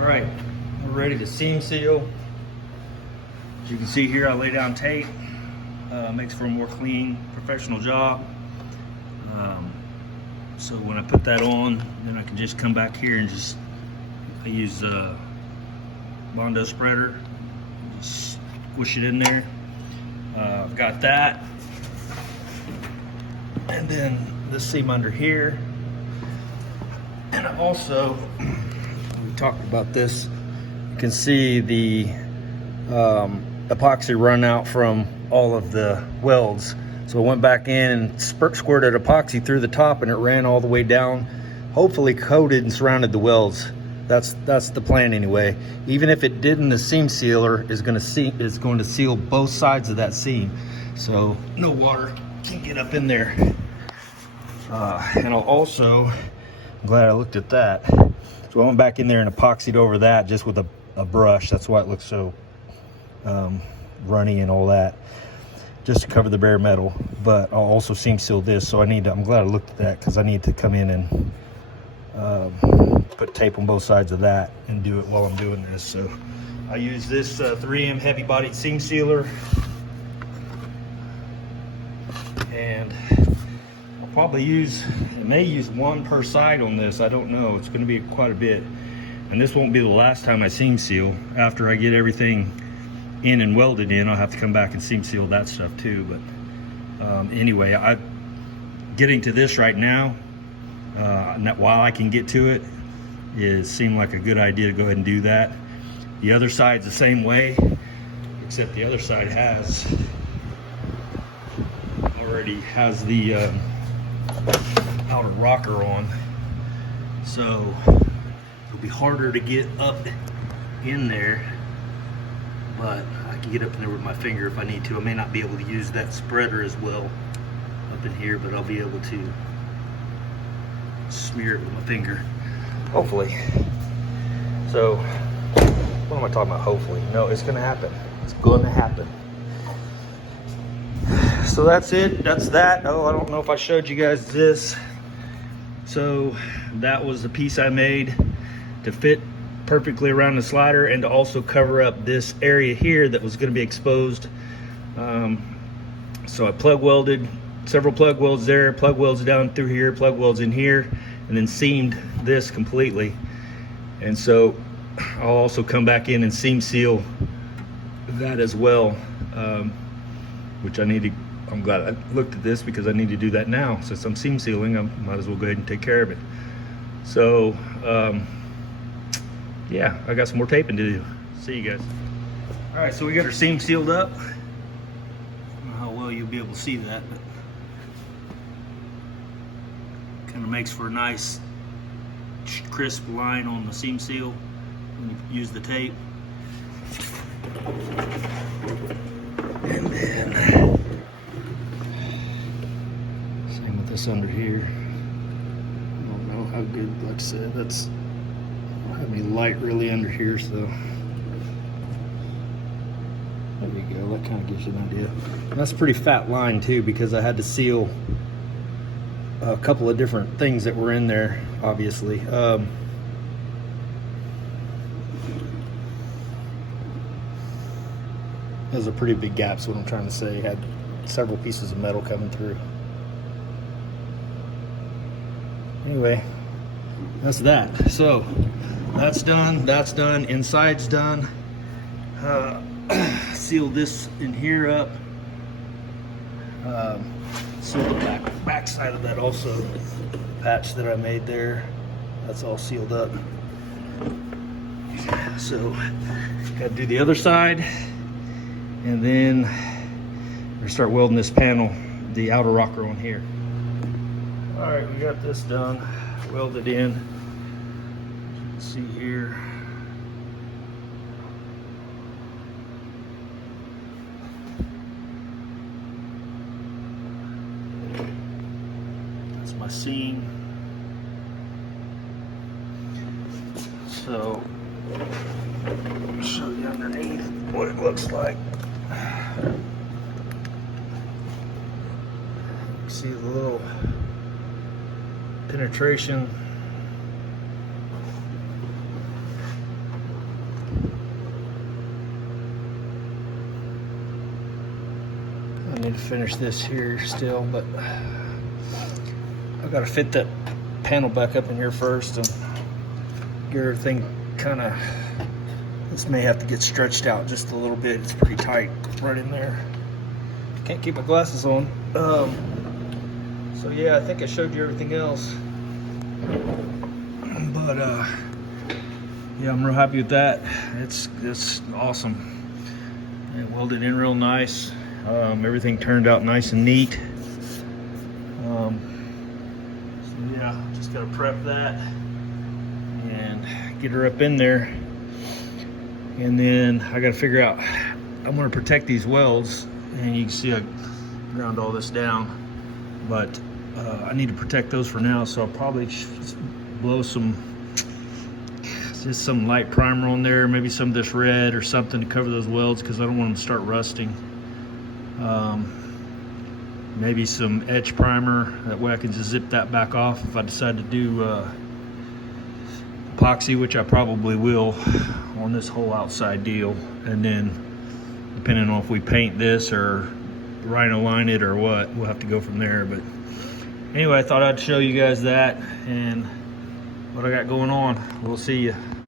All right, we're ready to seam seal. As you can see here, I lay down tape. Makes for a more clean, professional job. So when I put that on, then I can just come back here and I use Bondo spreader, just squish it in there. I've got that. And then this seam under here. And also, we talked about this, you can see the epoxy run out from all of the welds. So I went back in and squirted epoxy through the top, and it ran all the way down, hopefully coated and surrounded the welds. That's the plan anyway. Even if it didn't, the seam sealer is going to seal both sides of that seam, so no water can get up in there. And I'll also, I'm glad I looked at that. So I went back in there and epoxied over that just with a brush. That's why it looks so runny and all that, just to cover the bare metal. But I'll also seam seal this, so I'm glad I looked at that, because I need to come in and put tape on both sides of that and do it while I'm doing this. So I use this 3M heavy bodied seam sealer, and I'll probably may use one per side on this. I don't know, it's going to be quite a bit, and this won't be the last time I seam seal. After I get everything in and welded in, I'll have to come back and seam seal that stuff too. But anyway, I'm getting to this right now. While I can get to it, seemed like a good idea to go ahead and do that. The other side's the same way, except the other side already has the outer rocker on, so it'll be harder to get up in there, but I can get up in there with my finger if I need to. I may not be able to use that spreader as well up in here, but I'll be able to smear it with my finger, hopefully. So what am I talking about, hopefully? No, it's gonna happen. It's gonna happen. So that's it, that's that. Oh, I don't know if I showed you guys this. So that was the piece I made to fit perfectly around the slider, and to also cover up this area here that was going to be exposed. So I plug welded several plug welds there, plug welds down through here, plug welds in here, and then seamed this completely. And so I'll also come back in and seam seal that as well, which I'm glad I looked at this, because I need to do that now. Since I'm seam sealing, I might as well go ahead and take care of it. So yeah, I got some more taping to do. See you guys. All right, so we got our seam sealed up. I don't know how well you'll be able to see that, but kind of makes for a nice crisp line on the seam seal when you use the tape. And then same with this under here. I don't know how good, like I said, that's I mean, light really under here, so there you go. That kind of gives you an idea. And that's a pretty fat line too, because I had to seal a couple of different things that were in there, obviously. Those are pretty big gaps, what I'm trying to say. Had several pieces of metal coming through. Anyway, that's that. So that's done, inside's done. Seal this in here up. Seal the back side of that also. The patch that I made there, that's all sealed up. So gotta do the other side, and then we're gonna start welding this panel, the outer rocker on here. All right, we got this done, welded in. See here, that's my seam. So I'll show you underneath what it looks like. See the little penetration. need to finish this here still, but I've got to fit that panel back up in here first and get everything kind of, this may have to get stretched out just a little bit. It's pretty tight right in there. Can't keep my glasses on. So yeah, I think I showed you everything else. But yeah, I'm real happy with that. It's awesome. It welded in real nice. Everything turned out nice and neat. So yeah, just gotta prep that and get her up in there. And then I gotta figure out, I'm gonna protect these welds, and you can see I ground all this down, but I need to protect those for now, so I'll probably blow just some light primer on there, maybe some of this red or something to cover those welds, because I don't want them to start rusting. Maybe some edge primer, that way I can just zip that back off if I decide to do epoxy, which I probably will on this whole outside deal. And then depending on if we paint this or rhino line it or what, we'll have to go from there. But anyway, I thought I'd show you guys that and what I got going on. We'll see you.